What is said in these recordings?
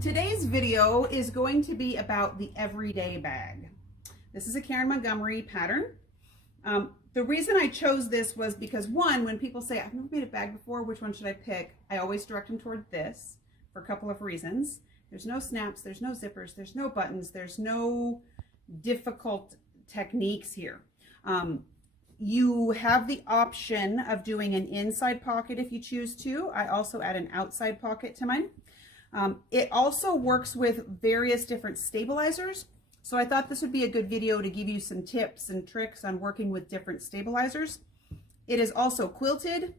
Today's video is going to be about the everyday bag. This is a Karen Montgomery pattern. The reason I chose this was because, one, when people say, I've never made a bag before, which one should I pick? I always direct them toward this for a couple of reasons. There's no snaps, there's no zippers, there's no buttons, there's no difficult techniques here. You have the option of doing an inside pocket if you choose to. I also add an outside pocket to mine. It also works with various different stabilizers. So I thought this would be a good video to give you some tips and tricks on working with different stabilizers. It is also quilted,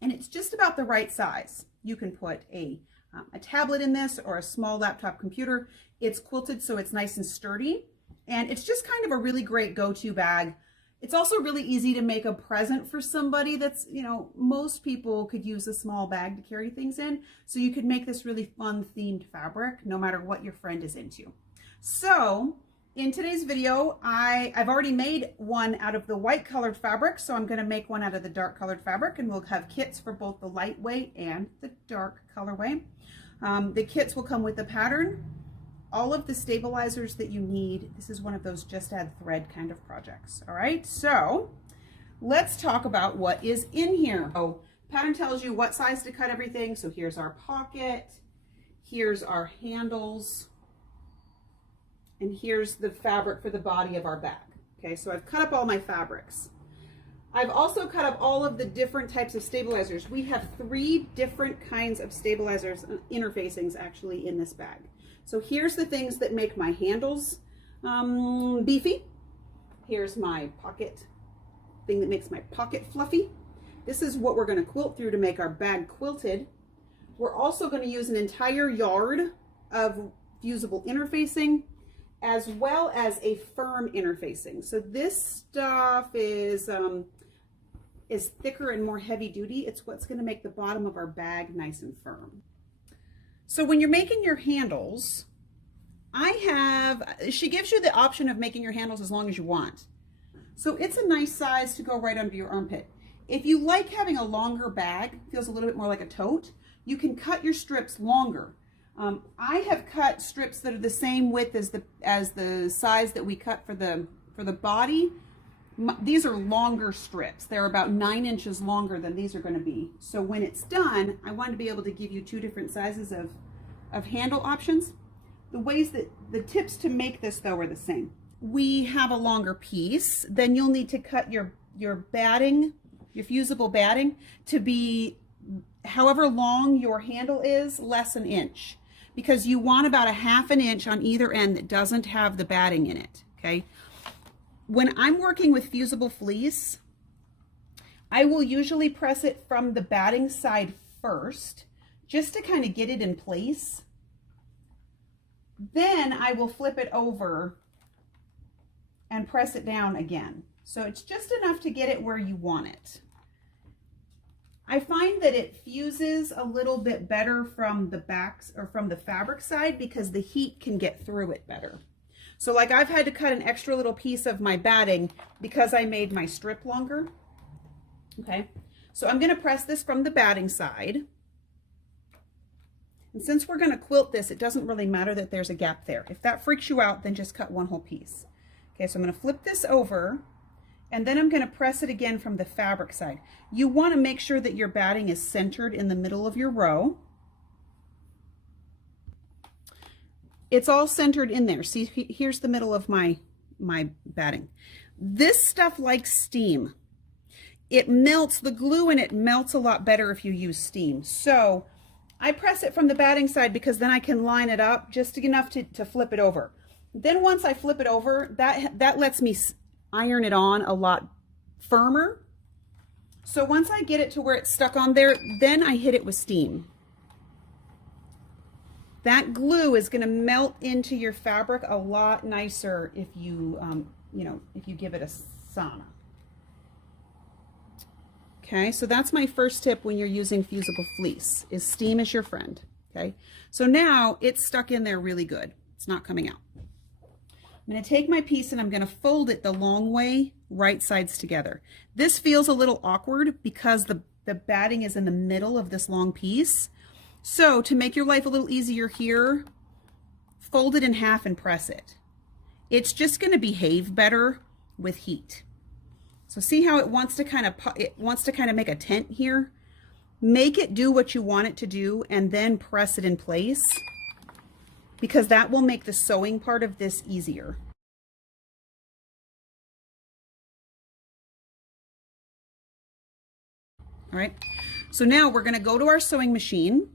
and it's just about the right size. You can put a tablet in this or a small laptop computer. It's quilted, so it's nice and sturdy, and it's just kind of a really great go-to bag. It's also really easy to make a present for somebody that's, most people could use a small bag to carry things in. So you could make this really fun themed fabric no matter what your friend is into. So in today's video, I've already made one out of the white colored fabric. So I'm going to make one out of the dark colored fabric, and we'll have kits for both the lightweight and the dark colorway. The kits will come with the pattern, all of the stabilizers that you need. This is one of those just add thread kind of projects. All right, so let's talk about what is in here. So pattern tells you what size to cut everything. So here's our pocket, here's our handles, and here's the fabric for the body of our bag. Okay, so I've cut up all my fabrics. I've also cut up all of the different types of stabilizers. We have 3 different kinds of stabilizers, interfacings actually, in this bag. So here's the things that make my handles beefy. Here's my pocket thing that makes my pocket fluffy. This is what we're going to quilt through to make our bag quilted. We're also going to use an entire yard of fusible interfacing, as well as a firm interfacing. So this stuff is thicker and more heavy duty. It's what's going to make the bottom of our bag nice and firm. So when you're making your handles, she gives you the option of making your handles as long as you want. So it's a nice size to go right under your armpit. If you like having a longer bag, feels a little bit more like a tote, you can cut your strips longer. I have cut strips that are the same width as the size that we cut for the body. These are longer strips. They're about 9 inches longer than these are going to be. So when it's done, I want to be able to give you 2 different sizes of handle options. The tips to make this though are the same. We have a longer piece, then you'll need to cut your batting, your fusible batting, to be however long your handle is, less an inch, because you want about a 1/2 inch on either end that doesn't have the batting in it. Okay. When I'm working with fusible fleece, I will usually press it from the batting side first, just to kind of get it in place. Then I will flip it over and press it down again. So it's just enough to get it where you want it. I find that it fuses a little bit better from the backs or from the fabric side because the heat can get through it better. So like I've had to cut an extra little piece of my batting because I made my strip longer. Okay, so I'm going to press this from the batting side. And since we're going to quilt this, it doesn't really matter that there's a gap there. If that freaks you out, then just cut one whole piece. Okay, so I'm going to flip this over, and then I'm going to press it again from the fabric side. You want to make sure that your batting is centered in the middle of your row. It's all centered in there. See, here's the middle of my batting. This stuff likes steam. It melts, the glue in it melts a lot better if you use steam. So I press it from the batting side because then I can line it up just enough to flip it over. Then once I flip it over, that lets me iron it on a lot firmer. So once I get it to where it's stuck on there, then I hit it with steam. That glue is going to melt into your fabric a lot nicer if you, if you give it a sauna. Okay, so that's my first tip when you're using fusible fleece, is steam is your friend. Okay, so now it's stuck in there really good. It's not coming out. I'm going to take my piece and I'm going to fold it the long way, right sides together. This feels a little awkward because the batting is in the middle of this long piece. So to make your life a little easier here, fold it in half and press it. It's just going to behave better with heat. So see how it wants to kind of make a tent here? Make it do what you want it to do and then press it in place, because that will make the sewing part of this easier. All right, so now we're going to go to our sewing machine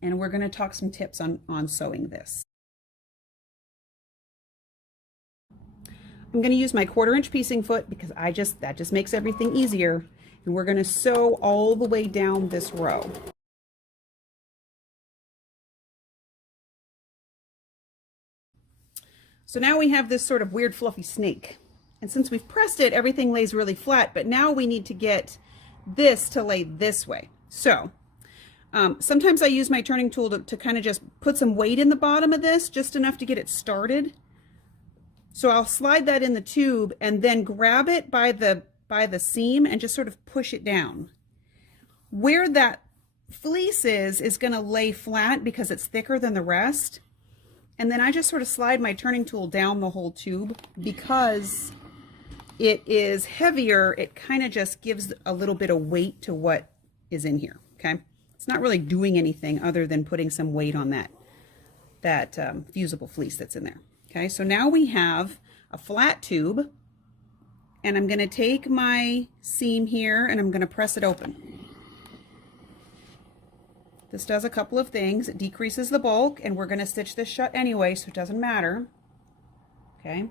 and we're going to talk some tips on sewing this. I'm going to use my 1/4 inch piecing foot because that just makes everything easier. And we're going to sew all the way down this row. So now we have this sort of weird fluffy snake. And since we've pressed it, everything lays really flat, but now we need to get this to lay this way. So sometimes I use my turning tool to kind of just put some weight in the bottom of this, just enough to get it started. So I'll slide that in the tube and then grab it by the seam and just sort of push it down. Where that fleece is going to lay flat because it's thicker than the rest. And then I just sort of slide my turning tool down the whole tube. Because it is heavier, it kind of just gives a little bit of weight to what is in here, okay? It's not really doing anything other than putting some weight on that fusible fleece that's in there. Okay, so now we have a flat tube, and I'm going to take my seam here and I'm going to press it open. This does a couple of things. It decreases the bulk, and we're going to stitch this shut anyway, so it doesn't matter. Okay,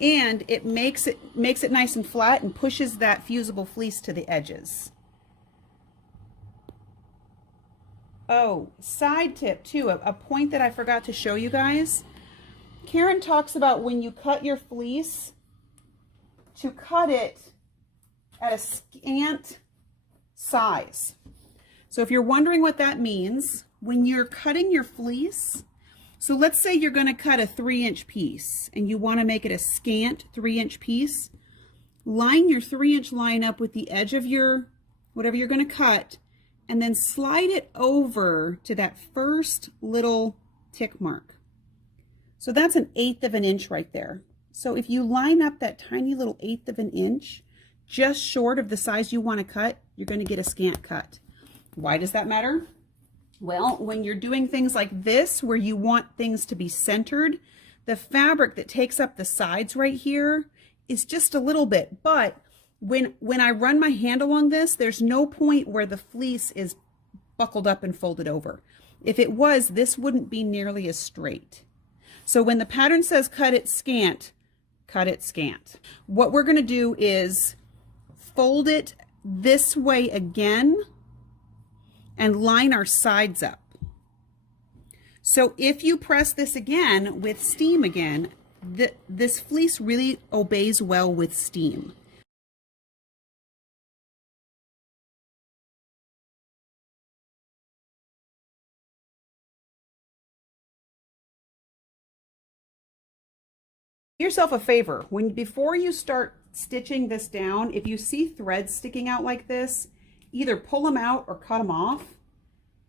and it makes it nice and flat and pushes that fusible fleece to the edges. Oh, side tip too, a point that I forgot to show you guys. Karen talks about when you cut your fleece, to cut it at a scant size. So if you're wondering what that means, when you're cutting your fleece, so let's say you're going to cut a 3-inch piece and you want to make it a scant 3-inch piece, line your 3-inch line up with the edge of your whatever you're going to cut, and then slide it over to that first little tick mark. So that's 1/8 of an inch right there. So if you line up that tiny little 1/8 of an inch just short of the size you want to cut, you're going to get a scant cut. Why does that matter? Well, when you're doing things like this where you want things to be centered, the fabric that takes up the sides right here is just a little bit. But when I run my hand along this, there's no point where the fleece is buckled up and folded over. If it was, this wouldn't be nearly as straight. So when the pattern says cut it scant, cut it scant. What we're going to do is fold it this way again and line our sides up. So if you press this again with steam again, this fleece really obeys well with steam. Do yourself a favor, before you start stitching this down, if you see threads sticking out like this, either pull them out or cut them off.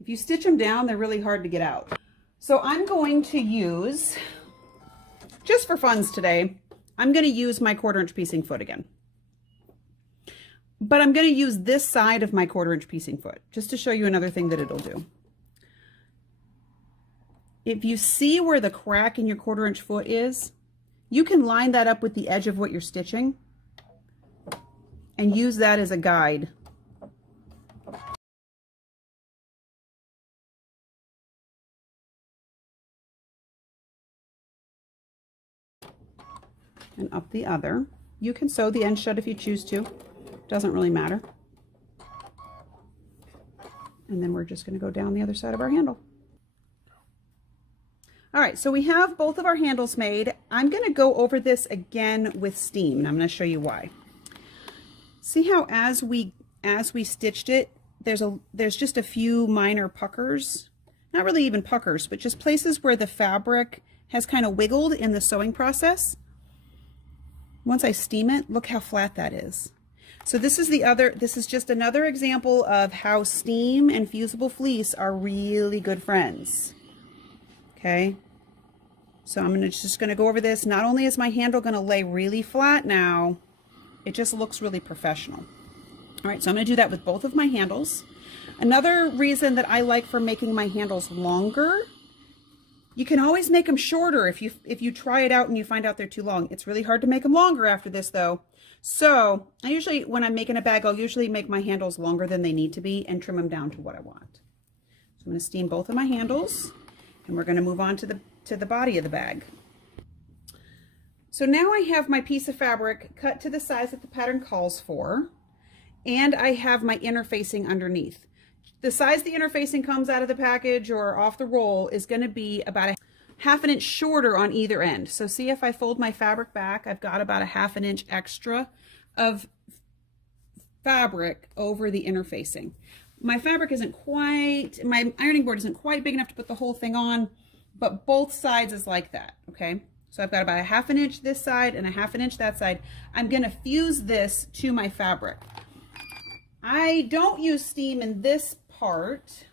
If you stitch them down, they're really hard to get out. So I'm going to use, just for funs today, I'm going to use my 1/4 inch piecing foot again. But I'm going to use this side of my 1/4 inch piecing foot, just to show you another thing that it'll do. If you see where the crack in your 1/4 inch foot is, you can line that up with the edge of what you're stitching and use that as a guide. And up the other. You can sew the end shut if you choose to. Doesn't really matter. And then we're just going to go down the other side of our handle. All right, so we have both of our handles made. I'm going to go over this again with steam, and I'm going to show you why. See how as we stitched it, there's just a few minor puckers, not really even puckers, but just places where the fabric has kind of wiggled in the sewing process. Once I steam it, look how flat that is. So this is just another example of how steam and fusible fleece are really good friends. Okay. So I'm just going to go over this. Not only is my handle going to lay really flat now, it just looks really professional. All right, so I'm going to do that with both of my handles. Another reason that I like for making my handles longer, you can always make them shorter if you try it out and you find out they're too long. It's really hard to make them longer after this though. So I usually, when I'm making a bag, I'll usually make my handles longer than they need to be and trim them down to what I want. So I'm going to steam both of my handles, and we're going to move on to the body of the bag. So now I have my piece of fabric cut to the size that the pattern calls for, and I have my interfacing underneath. The size the interfacing comes out of the package or off the roll is going to be about a half an inch shorter on either end. So see, if I fold my fabric back, I've got about a half an inch extra of fabric over the interfacing. My fabric isn't quite, my ironing board isn't quite big enough to put the whole thing on, but both sides is like that, okay? So I've got about a half an inch this side and a half an inch that side. I'm going to fuse this to my fabric. I don't use steam in this part.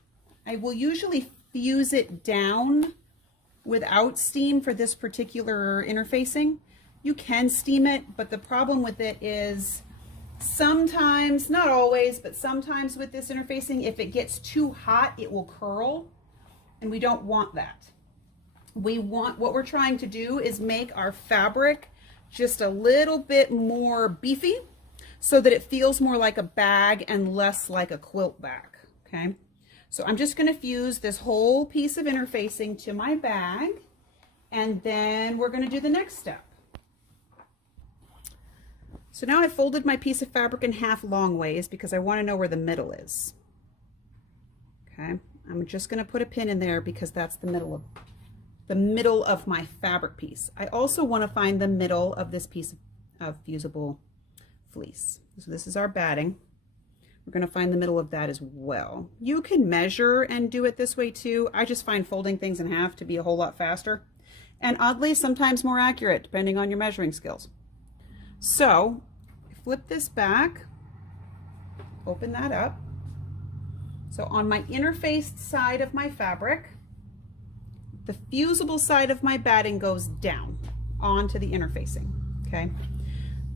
I will usually fuse it down without steam for this particular interfacing. You can steam it, but the problem with it is sometimes, not always, but sometimes with this interfacing, if it gets too hot, it will curl, and we don't want that. What we're trying to do is make our fabric just a little bit more beefy so that it feels more like a bag and less like a quilt bag, okay? So I'm just going to fuse this whole piece of interfacing to my bag, and then we're going to do the next step. So now I folded my piece of fabric in half long ways because I want to know where the middle is. Okay, I'm just going to put a pin in there because that's the middle of my fabric piece. I also want to find the middle of this piece of fusible fleece. So this is our batting. We're going to find the middle of that as well. You can measure and do it this way too. I just find folding things in half to be a whole lot faster and oddly sometimes more accurate depending on your measuring skills. So flip this back, open that up. So on my interfaced side of my fabric, the fusible side of my batting goes down onto the interfacing, okay?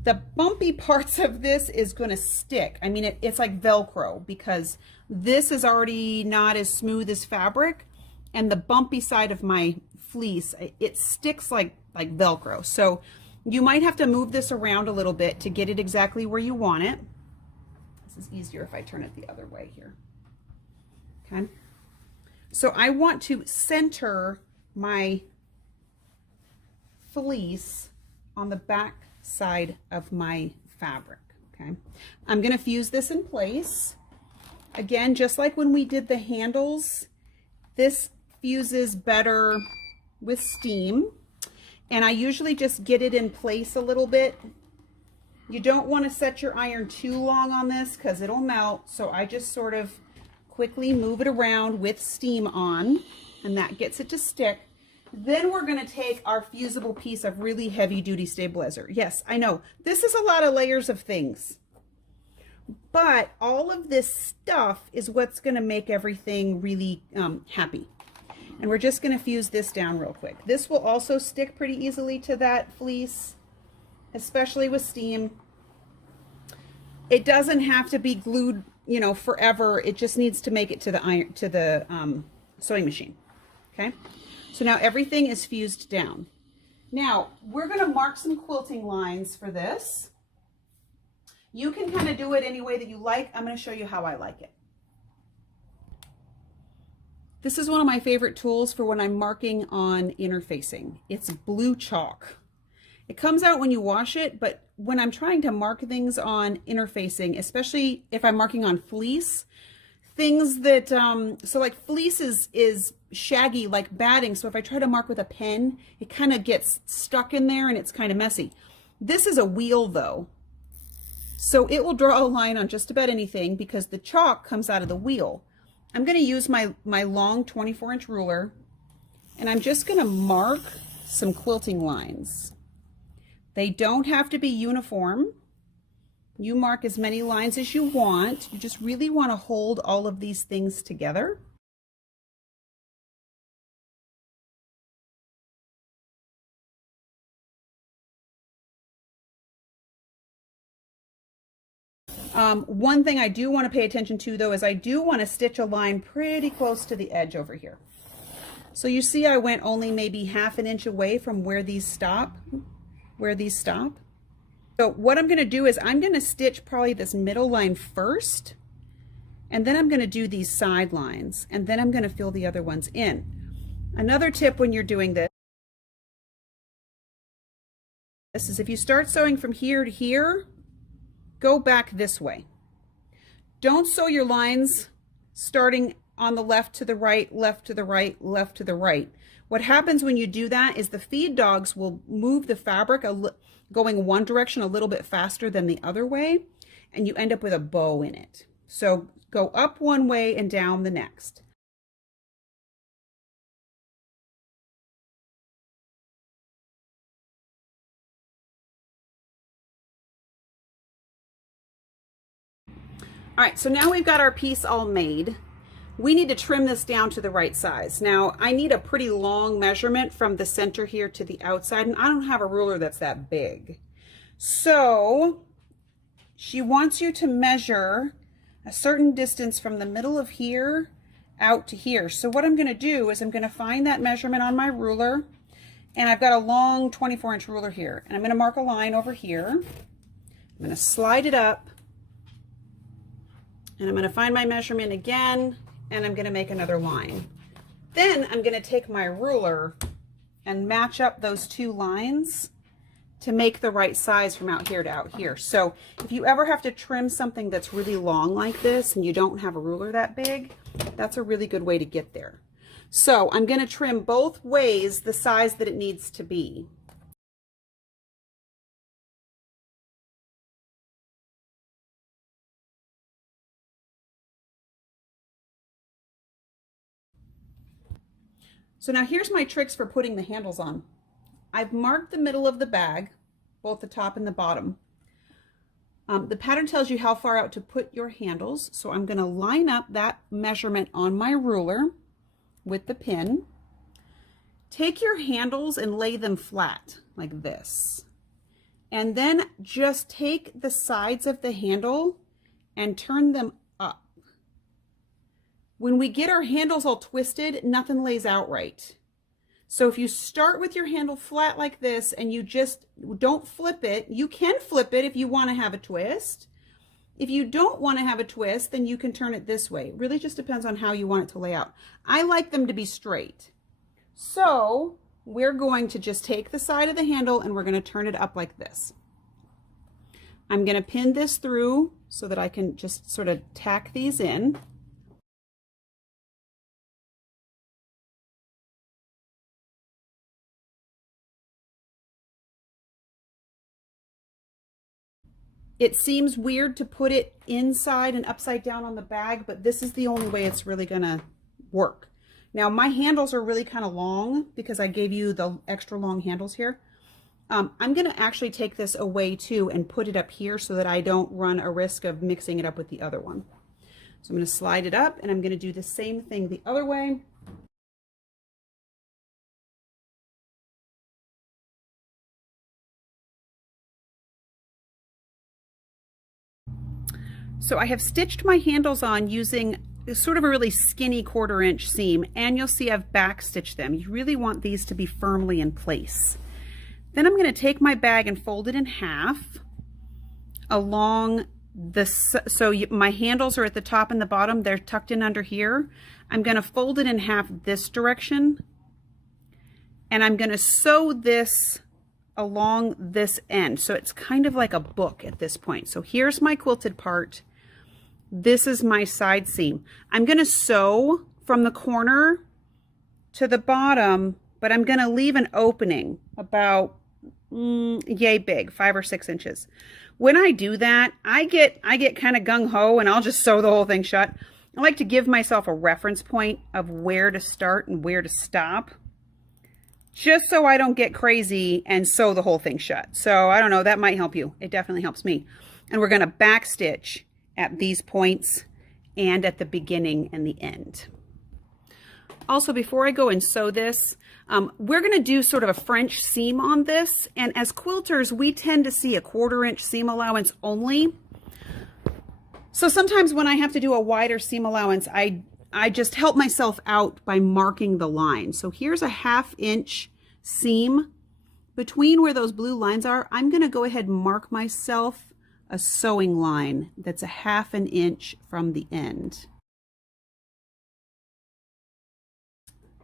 The bumpy parts of this is going to stick. I mean, it's like Velcro because this is already not as smooth as fabric, and the bumpy side of my fleece, it sticks like Velcro. So you might have to move this around a little bit to get it exactly where you want it. This is easier if I turn it the other way here. Okay. So I want to center my fleece on the back side of my fabric. Okay, I'm going to fuse this in place. Again, just like when we did the handles, this fuses better with steam, and I usually just get it in place a little bit. You don't want to set your iron too long on this because it'll melt, so I just sort of quickly move it around with steam on, and that gets it to stick. Then we're going to take our fusible piece of really heavy duty stabilizer. Yes, I know this is a lot of layers of things, but all of this stuff is what's going to make everything really happy. And we're just going to fuse this down real quick. This will also stick pretty easily to that fleece, especially with steam. It doesn't have to be glued, you know, forever. It just needs to make it to the sewing machine. Okay. So now everything is fused down. Now we're going to mark some quilting lines for this. You can kind of do it any way that you like. I'm going to show you how I like it. This is one of my favorite tools for when I'm marking on interfacing. It's blue chalk. It comes out when you wash it, but when I'm trying to mark things on interfacing, especially if I'm marking on fleece, things that, so like fleece is shaggy like batting, so if I try to mark with a pen, it kind of gets stuck in there and it's kind of messy. This is a wheel though, so it will draw a line on just about anything because the chalk comes out of the wheel. I'm going to use my long 24-inch ruler, and I'm just going to mark some quilting lines. They don't have to be uniform. You mark as many lines as you want. You just really want to hold all of these things together. One thing I do want to pay attention to though is I do want to stitch a line pretty close to the edge over here. So you see I went only maybe ½ an inch away from where these stop. So what I'm going to do is I'm going to stitch probably this middle line first, and then I'm going to do these side lines, and then I'm going to fill the other ones in. Another tip when you're doing this is if you start sewing from here to here, go back this way. Don't sew your lines starting on the left to the right, left to the right, left to the right. What happens when you do that is the feed dogs will move the fabric going one direction a little bit faster than the other way, and you end up with a bow in it. So go up one way and down the next. All right, so now we've got our piece all made. We need to trim this down to the right size. Now, I need a pretty long measurement from the center here to the outside, and I don't have a ruler that's that big. So she wants you to measure a certain distance from the middle of here out to here. So what I'm going to do is I'm going to find that measurement on my ruler, and I've got a long 24-inch ruler here, and I'm going to mark a line over here. I'm going to slide it up, and I'm going to find my measurement again, and I'm going to make another line. Then I'm going to take my ruler and match up those two lines to make the right size from out here to out here. So if you ever have to trim something that's really long like this and you don't have a ruler that big, that's a really good way to get there. So I'm going to trim both ways the size that it needs to be. So now here's my tricks for putting the handles on. I've marked the middle of the bag, both the top and the bottom. The pattern tells you how far out to put your handles. So I'm going to line up that measurement on my ruler with the pin. Take your handles and lay them flat like this. And then just take the sides of the handle and turn them up. When we get our handles all twisted, nothing lays out right. So if you start with your handle flat like this and you just don't flip it, you can flip it if you want to have a twist. If you don't want to have a twist, then you can turn it this way. It really just depends on how you want it to lay out. I like them to be straight. So we're going to just take the side of the handle and we're going to turn it up like this. I'm going to pin this through so that I can just sort of tack these in. It seems weird to put it inside and upside down on the bag, but this is the only way it's really gonna work. Now my handles are really kind of long because I gave you the extra long handles here. I'm gonna actually take this away too and put it up here so that I don't run a risk of mixing it up with the other one. So I'm gonna slide it up and I'm gonna do the same thing the other way. So I have stitched my handles on using sort of a really skinny 1/4 inch seam, and you'll see I've back stitched them. You really want these to be firmly in place. Then I'm going to take my bag and fold it in half along this. So my handles are at the top and the bottom. They're tucked in under here. I'm going to fold it in half this direction, and I'm going to sew this along this end. So it's kind of like a book at this point. So here's my quilted part. This is my side seam. I'm going to sew from the corner to the bottom, but I'm going to leave an opening about yay big, 5 or 6 inches. When I do that, I get kind of gung-ho and I'll just sew the whole thing shut. I like to give myself a reference point of where to start and where to stop, just so I don't get crazy and sew the whole thing shut. So I don't know, that might help you. It definitely helps me. And we're going to back stitch at these points and at the beginning and the end. Also, before I go and sew this, we're going to do sort of a French seam on this. And as quilters, we tend to see a 1/4 inch seam allowance only. So sometimes when I have to do a wider seam allowance, I just help myself out by marking the line. So here's a 1/2 inch seam between where those blue lines are. I'm going to go ahead and mark myself a sewing line that's a 1/2 inch from the end.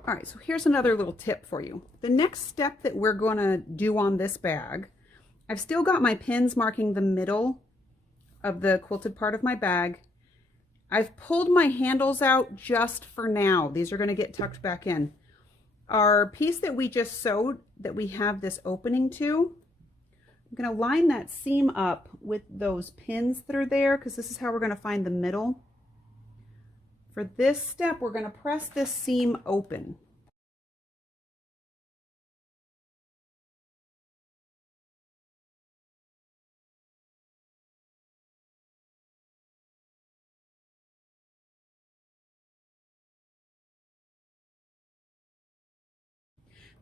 All right, so here's another little tip for you. The next step that we're going to do on this bag, I've still got my pins marking the middle of the quilted part of my bag. I've pulled my handles out just for now. These are going to get tucked back in. Our piece that we just sewed, that we have this opening to, I'm going to line that seam up with those pins that are there, because this is how we're going to find the middle. For this step, we're going to press this seam open.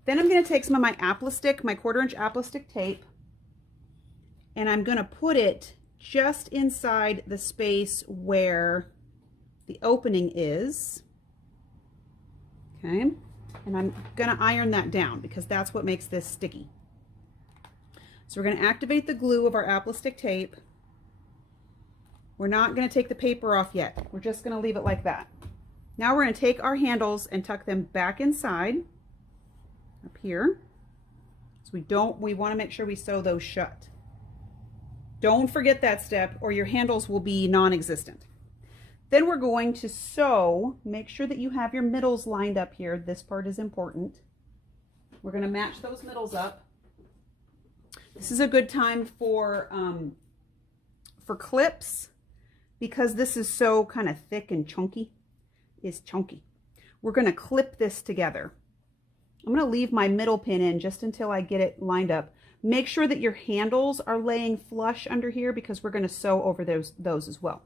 Then I'm going to take some of my apple stick, my 1/4 inch apple stick tape, and I'm going to put it just inside the space where the opening is. Okay, and I'm going to iron that down because that's what makes this sticky. So we're going to activate the glue of our apple stick tape. We're not going to take the paper off yet. We're just going to leave it like that. Now we're going to take our handles and tuck them back inside up here. So we want to make sure we sew those shut. Don't forget that step or your handles will be non-existent. Then we're going to sew, make sure that you have your middles lined up here. This part is important. We're going to match those middles up. This is a good time for clips because this is so kind of thick and chunky. It's chunky. We're going to clip this together. I'm going to leave my middle pin in just until I get it lined up. Make sure that your handles are laying flush under here because we're going to sew over those as well.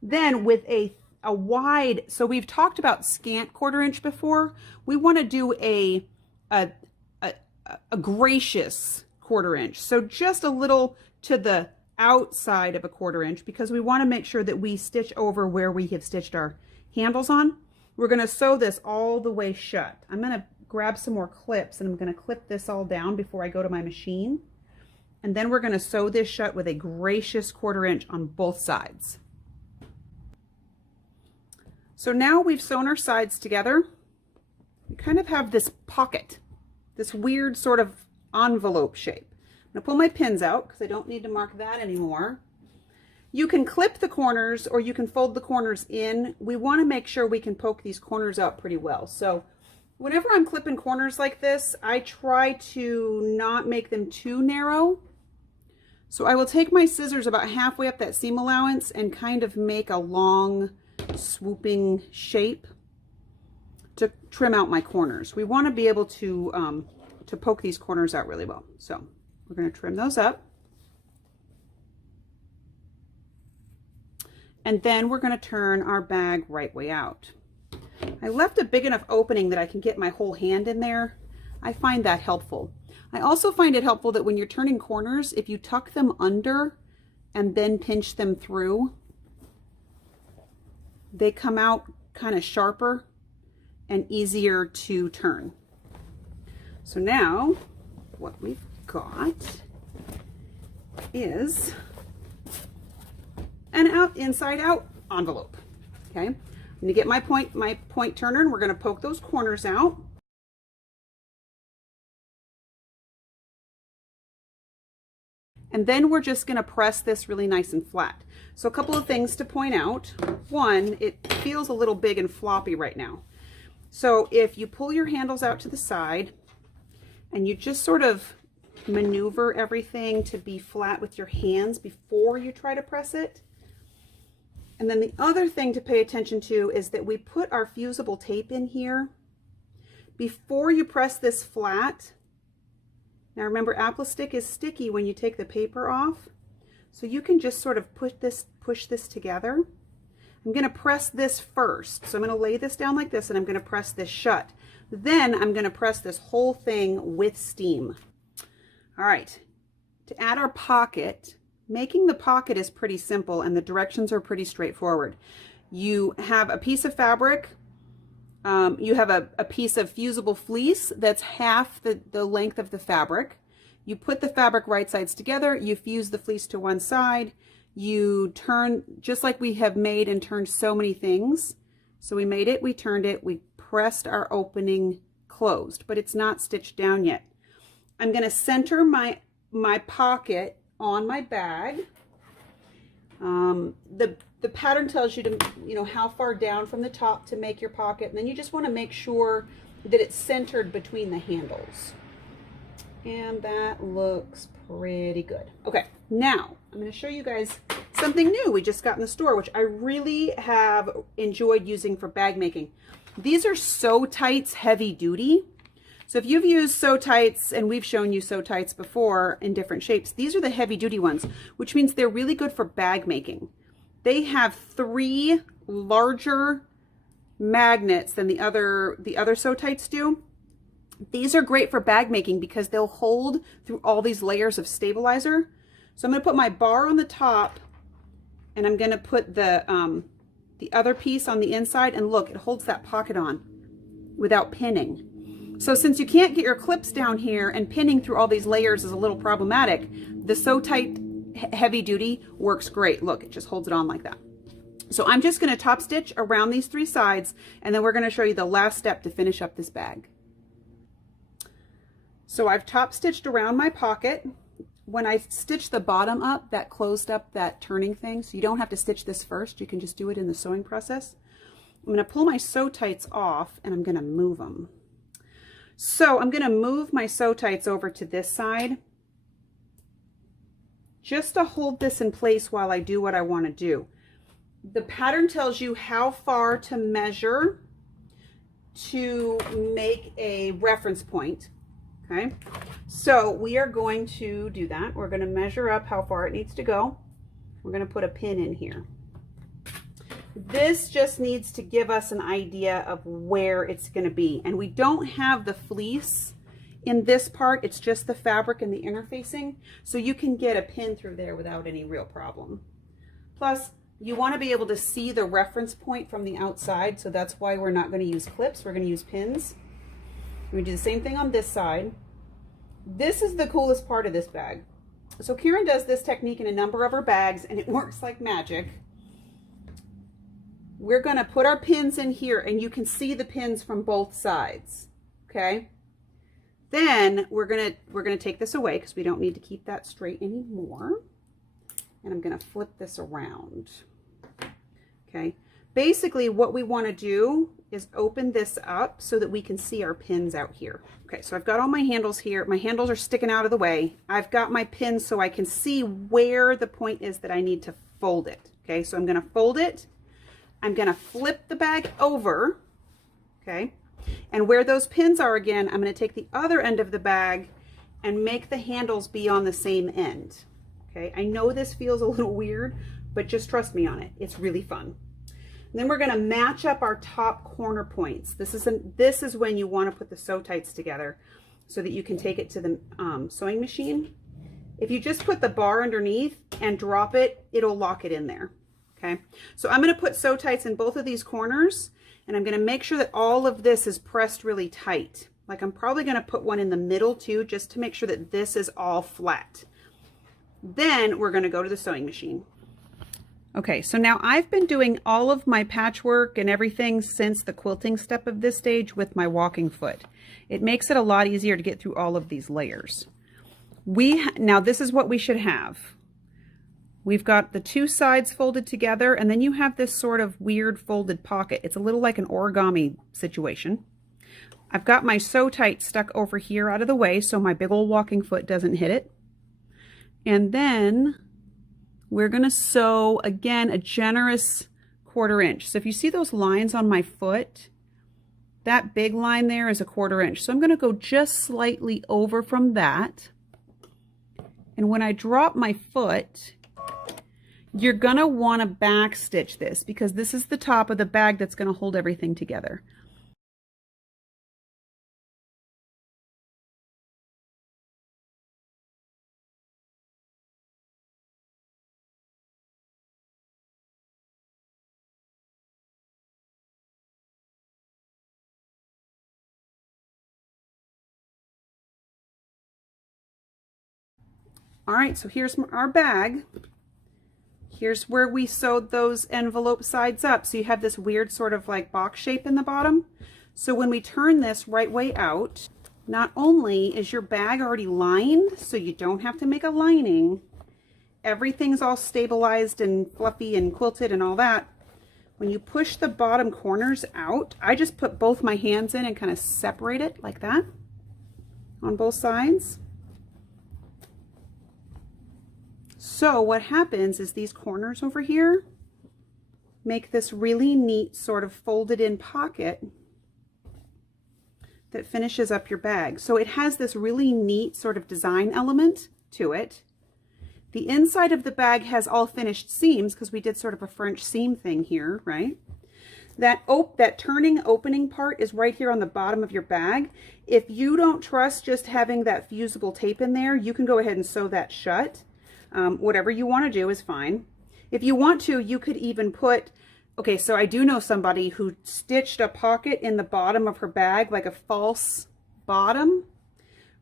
Then with a wide, so we've talked about scant 1/4 inch before. We want to do a gracious 1/4 inch. So just a little to the outside of a 1/4 inch because we want to make sure that we stitch over where we have stitched our handles on. We're going to sew this all the way shut. I'm going to grab some more clips and I'm going to clip this all down before I go to my machine. And then we're going to sew this shut with a gracious 1/4 inch on both sides. So now we've sewn our sides together. We kind of have this pocket, this weird sort of envelope shape. I'm going to pull my pins out because I don't need to mark that anymore. You can clip the corners or you can fold the corners in. We want to make sure we can poke these corners out pretty well. So whenever I'm clipping corners like this, I try to not make them too narrow. So I will take my scissors about halfway up that seam allowance and kind of make a long swooping shape to trim out my corners. We want to be able to poke these corners out really well. So we're going to trim those up. And then we're going to turn our bag right way out. I left a big enough opening that I can get my whole hand in there. I find that helpful. I also find it helpful that when you're turning corners, if you tuck them under and then pinch them through, they come out kind of sharper and easier to turn. So now what we've got is an inside out envelope. Okay, I'm going to get my point turner and we're going to poke those corners out. And then we're just going to press this really nice and flat. So a couple of things to point out. One, it feels a little big and floppy right now. So if you pull your handles out to the side and you just sort of maneuver everything to be flat with your hands before you try to press it. And then the other thing to pay attention to is that we put our fusible tape in here before you press this flat. Now remember, apple stick is sticky when you take the paper off. So you can just sort of push this together. I'm going to press this first. So I'm going to lay this down like this and I'm going to press this shut. Then I'm going to press this whole thing with steam. All right, to add our pocket, making the pocket is pretty simple and the directions are pretty straightforward. You have a piece of fabric, you have a piece of fusible fleece that's half the length of the fabric. You put the fabric right sides together, you fuse the fleece to one side, you turn, just like we have made and turned so many things. So we made it, we turned it, we pressed our opening closed, but it's not stitched down yet. I'm going to center my pocket on my bag. The pattern tells you to, how far down from the top to make your pocket, and then you just want to make sure that it's centered between the handles. And that looks pretty good. Okay, now I'm going to show you guys something new we just got in the store, which I really have enjoyed using for bag making. These are Sew Tights Heavy Duty. So if you've used Sew Tights, and we've shown you Sew Tights before in different shapes, these are the heavy duty ones, which means they're really good for bag making. They have 3 larger magnets than the other Sew Tights do. These are great for bag making because they'll hold through all these layers of stabilizer. So I'm going to put my bar on the top, and I'm going to put the other piece on the inside, and look, it holds that pocket on without pinning. So since you can't get your clips down here and pinning through all these layers is a little problematic, the Sew Tight Heavy Duty works great. Look, it just holds it on like that. So I'm just going to top stitch around these 3 sides, and then we're going to show you the last step to finish up this bag. So I've top stitched around my pocket. When I stitch the bottom up, that closed up that turning thing, so you don't have to stitch this first. You can just do it in the sewing process. I'm going to pull my Sew Tights off, and I'm going to move them. So I'm going to move my Sew Tights over to this side just to hold this in place while I do what I want to do. The pattern tells you how far to measure to make a reference point. Okay, so we are going to do that. We're going to measure up how far it needs to go. We're going to put a pin in here. This just needs to give us an idea of where it's going to be. And we don't have the fleece in this part. It's just the fabric and the interfacing. So you can get a pin through there without any real problem. Plus, you want to be able to see the reference point from the outside. So that's why we're not going to use clips. We're going to use pins. We're going to do the same thing on this side. This is the coolest part of this bag. So Karen does this technique in a number of her bags, and it works like magic. We're going to put our pins in here, and you can see the pins from both sides. Okay. Then we're going to take this away because we don't need to keep that straight anymore. And I'm going to flip this around. Okay. Basically, what we want to do is open this up so that we can see our pins out here. Okay, so I've got all my handles here. My handles are sticking out of the way. I've got my pins so I can see where the point is that I need to fold it. Okay, so I'm going to fold it. I'm going to flip the bag over. Okay, and where those pins are again, I'm going to take the other end of the bag and make the handles be on the same end. Okay, I know this feels a little weird, but just trust me on it. It's really fun. And then we're going to match up our top corner points. This is when you want to put the Sew Tights together so that you can take it to the sewing machine. If you just put the bar underneath and drop it, it'll lock it in there. Okay, so I'm going to put Sew Tights in both of these corners, and I'm going to make sure that all of this is pressed really tight. Like I'm probably going to put one in the middle too, just to make sure that this is all flat. Then we're going to go to the sewing machine. Okay, so now I've been doing all of my patchwork and everything since the quilting step of this stage with my walking foot. It makes it a lot easier to get through all of these layers. Now this is what we should have. We've got the 2 sides folded together, and then you have this sort of weird folded pocket. It's a little like an origami situation. I've got my Sew Tight stuck over here out of the way so my big old walking foot doesn't hit it. And then we're going to sew, again, a generous 1/4 inch. So if you see those lines on my foot, that big line there is a 1/4 inch. So I'm going to go just slightly over from that. And when I drop my foot, you're gonna want to back stitch this because this is the top of the bag that's going to hold everything together. All right, so here's our bag. Here's where we sewed those envelope sides up. So you have this weird sort of like box shape in the bottom. So when we turn this right way out, not only is your bag already lined, so you don't have to make a lining, everything's all stabilized and fluffy and quilted and all that. When you push the bottom corners out, I just put both my hands in and kind of separate it like that on both sides. So what happens is these corners over here make this really neat sort of folded in pocket that finishes up your bag. So it has this really neat sort of design element to it. The inside of the bag has all finished seams because we did sort of a French seam thing here, right? That turning opening part is right here on the bottom of your bag. If you don't trust just having that fusible tape in there, you can go ahead and sew that shut. Whatever you want to do is fine. If you want to, you could even put, okay, so I do know somebody who stitched a pocket in the bottom of her bag, like a false bottom,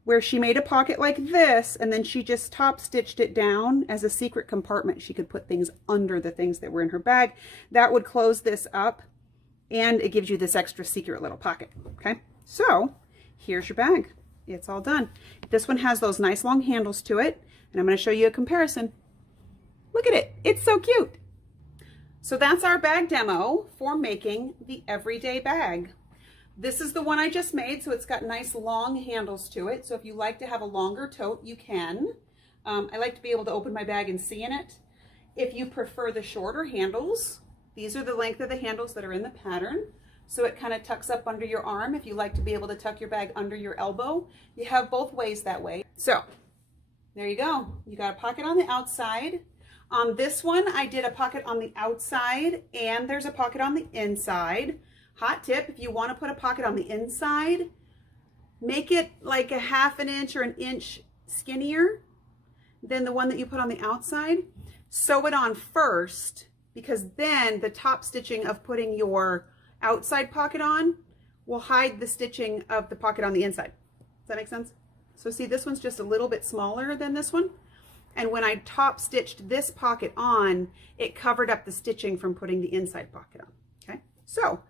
where she made a pocket like this, and then she just top stitched it down as a secret compartment. She could put things under the things that were in her bag. That would close this up, and it gives you this extra secret little pocket, okay? So here's your bag. It's all done. This one has those nice long handles to it. And I'm going to show you a comparison. Look at it. It's so cute. So that's our bag demo for making the everyday bag. This is the one I just made, so it's got nice long handles to it. So if you like to have a longer tote, you can. I like to be able to open my bag and see in it. If you prefer the shorter handles, these are the length of the handles that are in the pattern. So it kind of tucks up under your arm. If you like to be able to tuck your bag under your elbow, you have both ways that way. So there you go. You got a pocket on the outside. On this one, I did a pocket on the outside and there's a pocket on the inside. Hot tip, if you want to put a pocket on the inside, make it like a ½ inch or an inch skinnier than the one that you put on the outside. Sew it on first, because then the top stitching of putting your outside pocket on will hide the stitching of the pocket on the inside. Does that make sense? So see, this one's just a little bit smaller than this one. And when I top stitched this pocket on, it covered up the stitching from putting the inside pocket on, okay? So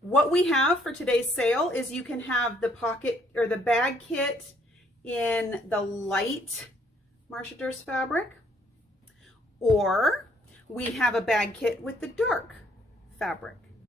what we have for today's sale is you can have the pocket or the bag kit in the light Marsha Durst fabric, or we have a bag kit with the dark fabric.